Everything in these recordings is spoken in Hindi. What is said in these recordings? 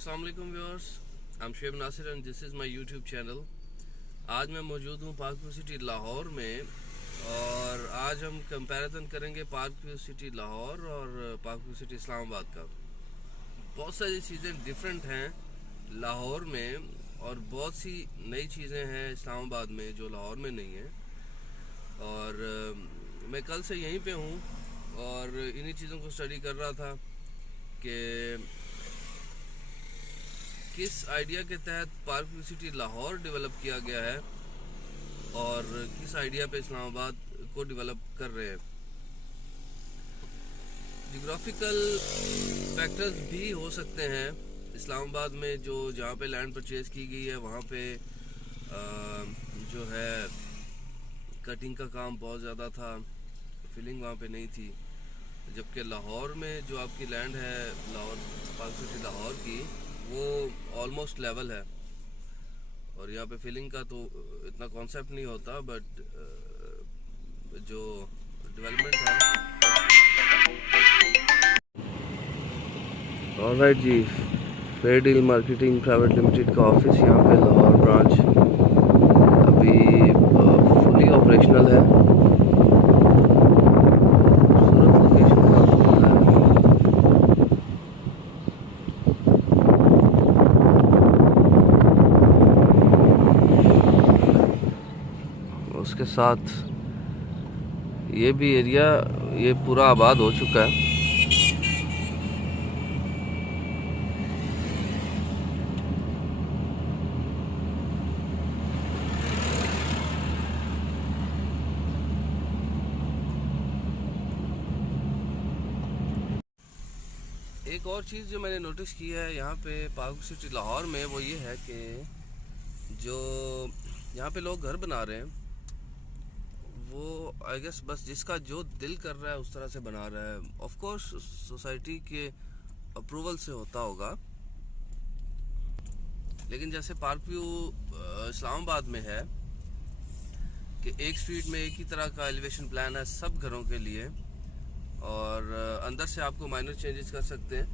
अस्सलाम वालेकुम viewers, I am Shoaib Nasir and this is my YouTube channel. आज मैं मौजूद हूँ पार्क व्यू सिटी लाहौर में और आज हम कंपैरिजन करेंगे पार्क व्यू सिटी लाहौर और पार्क व्यू सिटी इस्लामाबाद का। बहुत सारी चीज़ें डिफरेंट हैं लाहौर में और बहुत सी नई चीज़ें हैं इस्लामाबाद में जो लाहौर में नहीं हैं। और मैं कल से यहीं पे हूँ और इन्हीं चीज़ों को स्टडी कर रहा था कि किस आइडिया के तहत park view city Lahore develop किया गया है और किस आइडिया पे इस्लामाबाद को डेवलप कर रहे हैं। जियोग्राफिकल फैक्टर्स भी हो सकते हैं इस्लामाबाद में, जो जहाँ पे लैंड परचेज की गई है वहाँ पे जो है कटिंग का काम बहुत ज़्यादा था, फिलिंग वहाँ पे नहीं थी। जबकि लाहौर में जो आपकी लैंड है लाहौर पार्क सिटी लाहौर की, वो ऑलमोस्ट लेवल है और यहाँ पे फिलिंग का तो इतना कॉन्सेप्ट नहीं होता, बट जो डेवलपमेंट है। ऑलराइट जी, Fair Deal Marketing Private Limited का ऑफिस यहाँ पे लाहौर ब्रांच अभी फुली ऑपरेशनल है। उसके साथ ये भी एरिया ये पूरा आबाद हो चुका है। एक और चीज़ जो मैंने नोटिस की है यहाँ पे पार्क सिटी लाहौर में, वो ये है कि जो यहाँ पे लोग घर बना रहे हैं वो आई गेस बस जिसका जो दिल कर रहा है उस तरह से बना रहा है। ऑफ कोर्स सोसाइटी के अप्रूवल से होता होगा, लेकिन जैसे पार्क व्यू इस्लामाबाद में है कि एक स्ट्रीट में एक ही तरह का एलिवेशन प्लान है सब घरों के लिए और अंदर से आपको माइनर चेंजेस कर सकते हैं।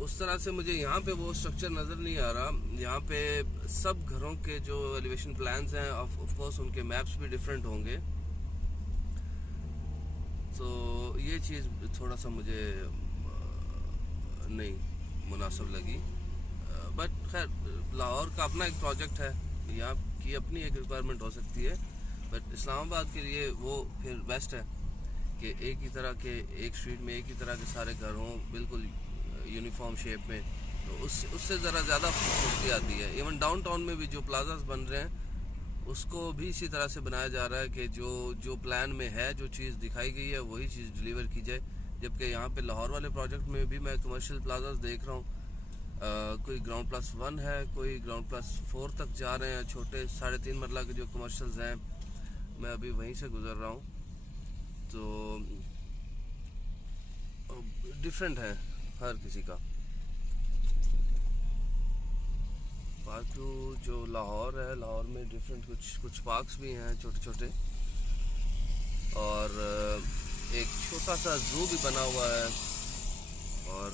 उस तरह से मुझे यहाँ पे वो स्ट्रक्चर नज़र नहीं आ रहा। यहाँ पे सब घरों के जो एलिवेशन प्लान्स हैं ऑफ कोर्स उनके मैप्स भी डिफरेंट होंगे, तो ये चीज़ थोड़ा सा मुझे नहीं मुनासिब लगी। बट खैर लाहौर का अपना एक प्रोजेक्ट है, यहाँ की अपनी एक रिक्वायरमेंट हो सकती है, बट इस्लामाबाद के लिए वो फिर बेस्ट है कि एक ही तरह के एक स्ट्रीट में एक ही तरह के सारे घर हों बिल्कुल यूनिफॉर्म शेप में, तो उससे ज़रा ज़्यादा खूबसूरती आती है। इवन डाउनटाउन में भी जो प्लाजास बन रहे हैं उसको भी इसी तरह से बनाया जा रहा है कि जो प्लान में है, जो चीज़ दिखाई गई है वही चीज़ डिलीवर की जाए। जबकि यहाँ पे लाहौर वाले प्रोजेक्ट में भी मैं कमर्शियल प्लाजास देख रहा हूँ, कोई ग्राउंड +1 है, कोई ग्राउंड +4 तक जा रहे हैं। छोटे 3.5 मरला के जो कमर्शियल्स हैं, मैं अभी वहीं से गुजर रहा हूँ, तो डिफरेंट है हर किसी का। पार्क जो लाहौर है, लाहौर में डिफरेंट कुछ पार्क्स भी हैं छोटे छोटे, और एक छोटा सा जू भी बना हुआ है, और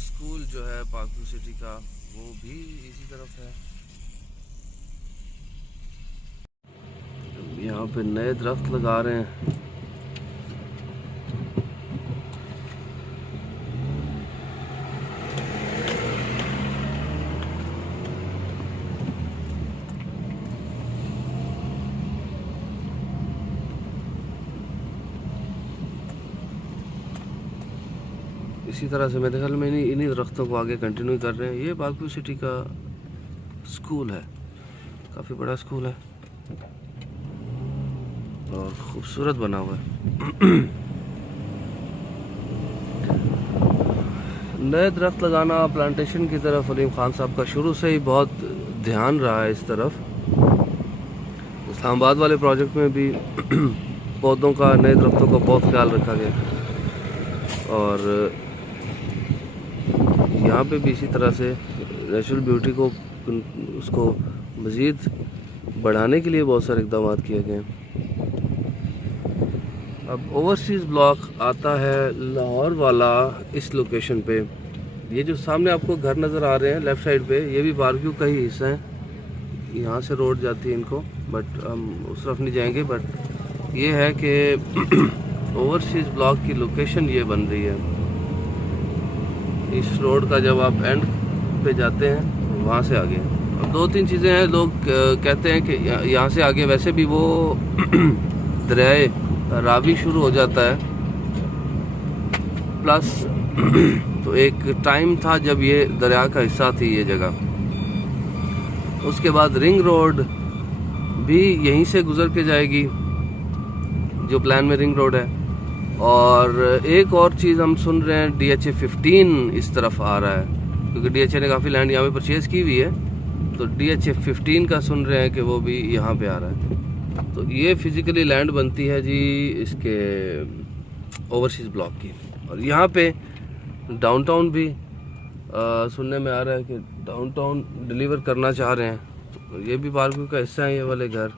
स्कूल जो है पार्क व्यू सिटी का वो भी इसी तरफ है। यहाँ पे नए दरख्त लगा रहे हैं। इसी तरह से मेरे ख्याल में इन्हीं दरख्तों को आगे कंटिन्यू कर रहे हैं। ये पार्क व्यू सिटी का स्कूल है, काफ़ी बड़ा स्कूल है और खूबसूरत बना हुआ है। नए दरख्त लगाना प्लांटेशन की तरफ अलीम खान साहब का शुरू से ही बहुत ध्यान रहा है इस तरफ। इस्लामाबाद वाले प्रोजेक्ट में भी पौधों का, नए दरख्तों का बहुत ख्याल रखा गया और यहाँ पे भी इसी तरह से नेचुरल ब्यूटी को उसको मज़ीद बढ़ाने के लिए बहुत सारे इक़दाम किए गए हैं। अब ओवरसीज़ ब्लॉक आता है लाहौर वाला इस लोकेशन पे। ये जो सामने आपको घर नज़र आ रहे हैं लेफ़्ट साइड पे, ये भी बारक्यू का ही हिस्सा है। यहाँ से रोड जाती है इनको, बट हम उस तरफ नहीं जाएंगे। बट ये है कि ओवरसीज़ ब्लॉक की लोकेशन ये बन रही है। इस रोड का जब आप एंड पे जाते हैं वहाँ से आगे अब 2-3 चीज़ें हैं। लोग कहते हैं कि यहाँ से आगे वैसे भी वो दरियाए रावी शुरू हो जाता है। प्लस तो एक टाइम था जब ये दरिया का हिस्सा थी ये जगह। उसके बाद रिंग रोड भी यहीं से गुजर के जाएगी, जो प्लान में रिंग रोड है। और एक और चीज़ हम सुन रहे हैं, DHA 15 इस तरफ आ रहा है, क्योंकि DHA ने काफ़ी लैंड यहाँ पे परचेज़ की हुई है। तो DHA 15 का सुन रहे हैं कि वो भी यहाँ पे आ रहा है। तो ये फिज़िकली लैंड बनती है जी इसके ओवरसीज़ ब्लॉक की। और यहाँ पे डाउनटाउन भी सुनने में आ रहा है कि डाउनटाउन डिलीवर करना चाह रहे हैं। तो ये भी बारक्यू का हिस्सा है ये वाले घर।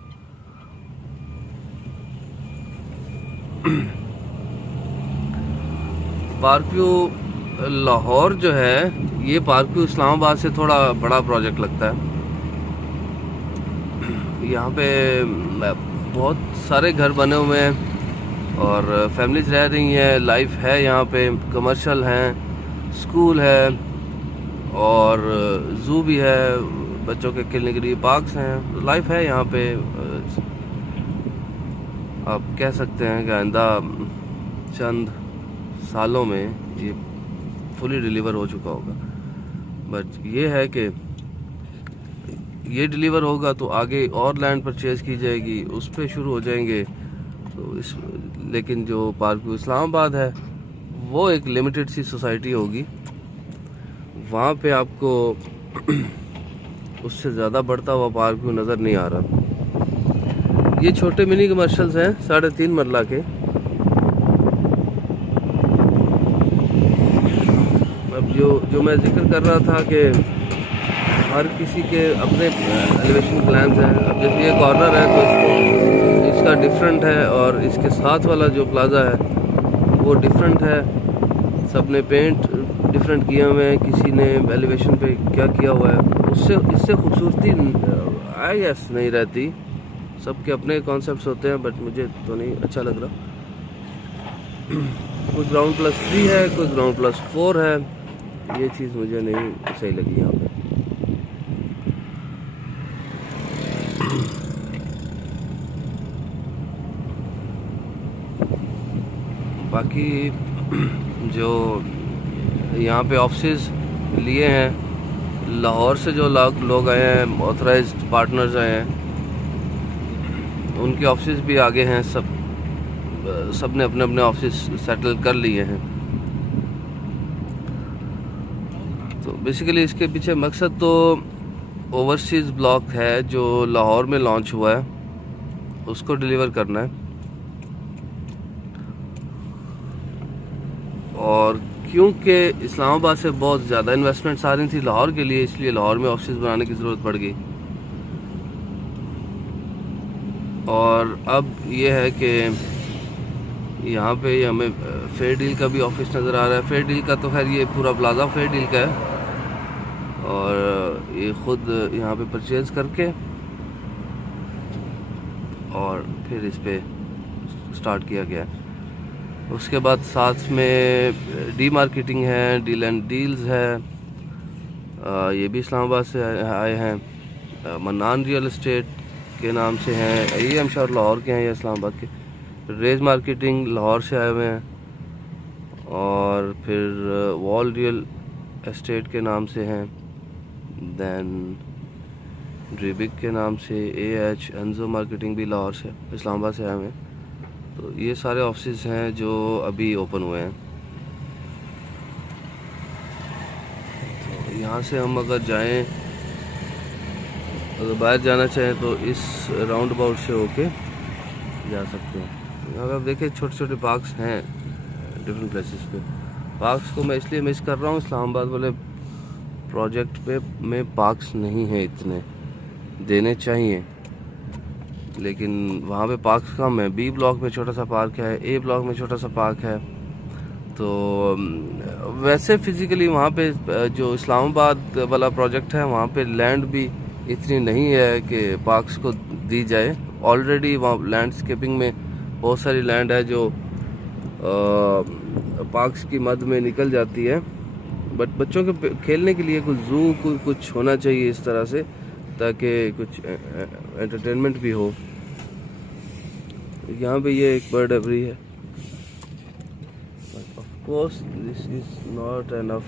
बारक्यू लाहौर जो है, ये बारक्यू इस्लामाबाद से थोड़ा बड़ा प्रोजेक्ट लगता है। यहाँ पे बहुत सारे घर बने हुए हैं और फैमिलीज रह रही हैं, लाइफ है यहाँ पे, कमर्शियल हैं, स्कूल है और ज़ू भी है, बच्चों के खेलने के लिए पार्क्स हैं। लाइफ है यहाँ पे। आप कह सकते हैं कि आइंदा चंद सालों में ये फुली डिलीवर हो चुका होगा। बट ये है कि ये डिलीवर होगा तो आगे और लैंड परचेज़ की जाएगी, उस पर शुरू हो जाएंगे। तो इस लेकिन जो बारक्यू इस्लामाबाद है वो एक लिमिटेड सी सोसाइटी होगी, वहाँ पे आपको उससे ज़्यादा बढ़ता हुआ बारक्यू नज़र नहीं आ रहा। ये छोटे मिनी कमर्शियल्स हैं 3.5 मरला के। अब जो मैं जिक्र कर रहा था कि हर किसी के अपने एलिवेशन प्लान्स हैं। अब जैसे ये कॉर्नर है तो इसका डिफरेंट है और इसके साथ वाला जो प्लाजा है वो डिफरेंट है। सब ने पेंट डिफरेंट किए हुए हैं, किसी ने एलिवेशन पे क्या किया हुआ है, उससे इससे खूबसूरती आई गेस नहीं रहती। सबके अपने कॉन्सेप्ट्स होते हैं, बट मुझे तो नहीं अच्छा लग रहा। कोई ग्राउंड +3 है, कोई ग्राउंड +4 है, ये चीज़ मुझे नहीं सही लगी यहाँ पे। बाकी जो यहाँ पे ऑफिस लिए हैं लाहौर से, जो लोग आए हैं, ऑथराइज्ड पार्टनर्स आए हैं, उनके ऑफिस भी आगे हैं। सब ने अपने अपने ऑफिस सेटल कर लिए हैं। तो बेसिकली इसके पीछे मकसद तो ओवरसीज़ ब्लॉक है जो लाहौर में लॉन्च हुआ है, उसको डिलीवर करना है। और क्योंकि इस्लामाबाद से बहुत ज़्यादा इन्वेस्टमेंट्स आ रही थी लाहौर के लिए, इसलिए लाहौर में ऑफिस बनाने की ज़रूरत पड़ गई। और अब ये है कि यहाँ पे हमें फेयर डील का भी ऑफिस नज़र आ रहा है। फेयर डील का तो खैर ये पूरा प्लाजा फेयर डील का है और ये ख़ुद यहाँ पे परचेज़ करके और फिर इस पे स्टार्ट किया गया है। उसके बाद साथ में डी मार्केटिंग है, डील एंड डील्स है, ये भी इस्लामाबाद से आए हैं। मन्नान रियल एस्टेट के नाम से हैं, ये हम शायद लाहौर के हैं या इस्लामाबाद के। रेज मार्केटिंग लाहौर से आए हुए हैं। और फिर वॉल रियल एस्टेट के नाम से हैं। दैन ड्रीबिक के नाम से AH एंजो मार्केटिंग भी लाहौर से, इस्लामाबाद से आए हुए हैं। तो ये सारे ऑफिस हैं जो अभी ओपन हुए हैं। तो यहाँ से हम अगर जाएं, अगर बाहर जाना चाहें तो इस राउंड अबाउट से होके जा सकते हैं। अगर आप देखें छोटे छोटे पार्क्स हैं डिफरेंट प्लेसेस पे। पार्क्स को मैं इसलिए मिस कर रहा हूँ, इस्लामाबाद वाले प्रोजेक्ट पे में पार्क्स नहीं हैं, इतने देने चाहिए। लेकिन वहाँ पे पार्क कम है। बी ब्लॉक में छोटा सा पार्क है, ए ब्लॉक में छोटा सा पार्क है। तो वैसे फिज़िकली वहाँ पे जो इस्लामाबाद वाला प्रोजेक्ट है वहाँ पे लैंड भी इतनी नहीं है कि पार्क्स को दी जाए। ऑलरेडी वहाँ लैंडस्केपिंग में बहुत सारी लैंड है जो पार्क्स की मद में निकल जाती है। बट बच्चों के खेलने के लिए कुछ जू कुछ होना चाहिए इस तरह से, ताकि कुछ एंटरटेनमेंट भी हो। यहाँ पे ये एक बर्ड एवरी है। Of course this is not enough.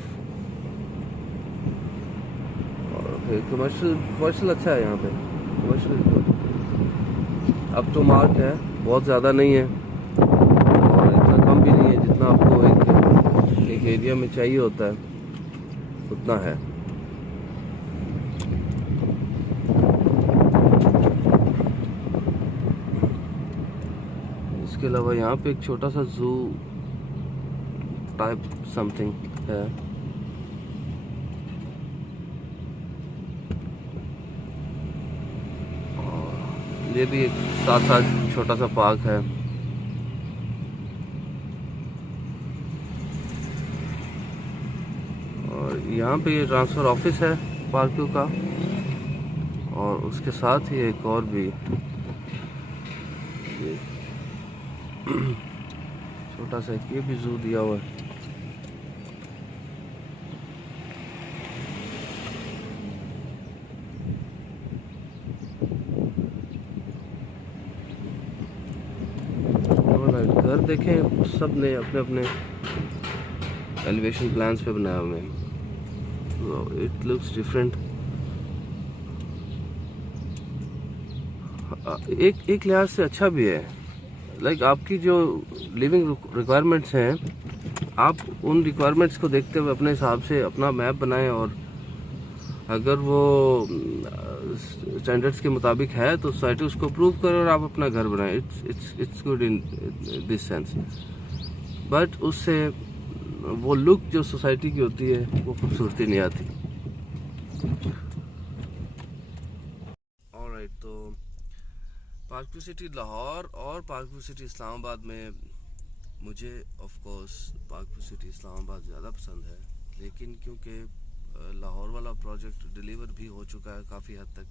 और कमर्शियल अच्छा है यहाँ पे, कमर्शियल अब तो मार्क है, बहुत ज़्यादा नहीं है और इतना कम भी नहीं है जितना आपको एक एरिया में चाहिए होता है, उतना है। इसके अलावा यहाँ पे एक छोटा सा जू टाइप समथिंग है। और ये भी एक साथ साथ छोटा सा पार्क है। और यहाँ पे ये ट्रांसफ़र ऑफिस है पार्कों का, और उसके साथ ही एक और भी छोटा सा ये भी जू दिया हुआ है। घर देखें, सब ने अपने अपने एलिवेशन प्लान्स पे बनाए हुए हैं। It looks different. एक लिहाज से अच्छा भी है। लाइक आपकी जो लिविंग रिक्वायरमेंट्स हैं, आप उन रिक्वायरमेंट्स को देखते हुए अपने हिसाब से अपना मैप बनाएं, और अगर वो स्टैंडर्ड्स के मुताबिक है तो सोसाइटी उसको अप्रूव करे और आप अपना घर बनाएं। It's good in this sense. But उससे वो लुक जो सोसाइटी की होती है वो खूबसूरती नहीं आती। ऑलराइट, तो पार्क सिटी लाहौर और पार्क सिटी इस्लामाबाद में मुझे of course park city Islamabad ज़्यादा पसंद है। लेकिन क्योंकि लाहौर वाला प्रोजेक्ट डिलीवर भी हो चुका है काफ़ी हद तक,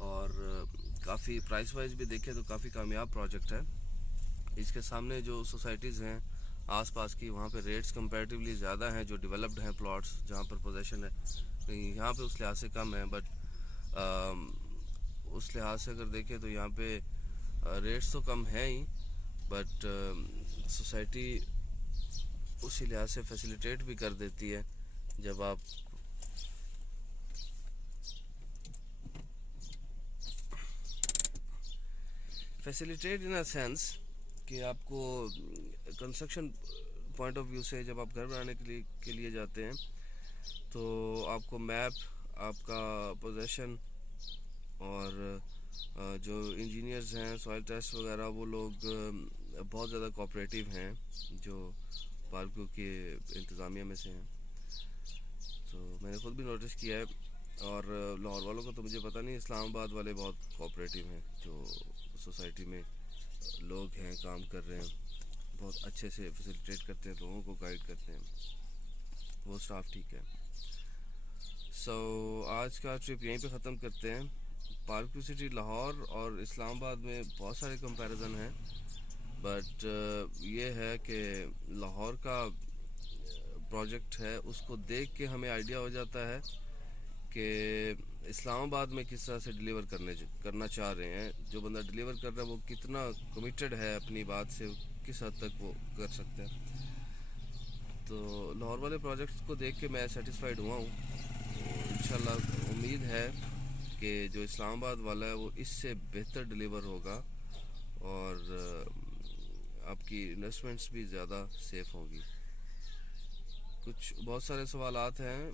और काफ़ी प्राइस वाइज भी देखें तो काफ़ी कामयाब प्रोजेक्ट है। इसके सामने जो सोसाइटीज़ हैं आसपास की, वहाँ पे रेट्स कंपैरेटिवली ज़्यादा हैं जो डेवलप्ड हैं प्लॉट्स जहाँ पर पोजेशन है। यहाँ पे उस लिहाज से कम है, बट उस लिहाज से अगर देखें तो यहाँ पे रेट्स तो कम हैं ही, बट सोसाइटी उसी लिहाज से फैसिलिटेट भी कर देती है। जब आप फैसिलिटेट इन अ सेंस कि आपको कंस्ट्रक्शन पॉइंट ऑफ व्यू से जब आप घर बनाने के लिए जाते हैं तो आपको मैप, आपका पोजेशन, और जो इंजीनियर्स हैं, सॉइल टेस्ट वगैरह, वो लोग बहुत ज़्यादा कोऑपरेटिव हैं जो पार्कों के इंतज़ामिया में से हैं। तो मैंने खुद भी नोटिस किया है, और लाहौर वालों को तो मुझे पता नहीं, इस्लामाबाद वाले बहुत कोऑपरेटिव हैं। जो सोसाइटी में लोग हैं, काम कर रहे हैं, बहुत अच्छे से फैसिलिटेट करते हैं, लोगों को गाइड करते हैं, वो स्टाफ ठीक है। सो आज का ट्रिप यहीं पे ख़त्म करते हैं। पार्क सिटी लाहौर और इस्लामाबाद में बहुत सारे कंपैरिजन हैं, बट ये है कि लाहौर का प्रोजेक्ट है, उसको देख के हमें आइडिया हो जाता है कि इस्लामाबाद में किस तरह से डिलीवर करना चाह रहे हैं। जो बंदा डिलीवर कर रहा है वो कितना कमिटेड है अपनी बात से, किस हद तक वो कर सकता है। तो लाहौर वाले प्रोजेक्ट्स को देख के मैं सेटिस्फाइड हुआ हूँ। इंशाल्लाह उम्मीद है कि जो इस्लामाबाद वाला है वो इससे बेहतर डिलीवर होगा, और आपकी इन्वेस्टमेंट्स भी ज़्यादा सेफ होगी। कुछ बहुत सारे सवालात हैं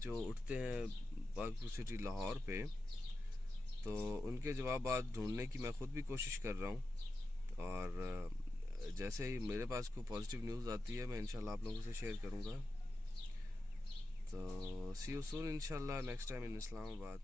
जो उठते हैं पार्क सिटी लाहौर पे, तो उनके जवाब ढूंढने की मैं ख़ुद भी कोशिश कर रहा हूँ, और जैसे ही मेरे पास कोई पॉजिटिव न्यूज़ आती है मैं इंशाल्लाह आप लोगों से शेयर करूँगा। तो सी यू सून इंशाल्लाह नेक्स्ट टाइम इन इस्लामाबाद।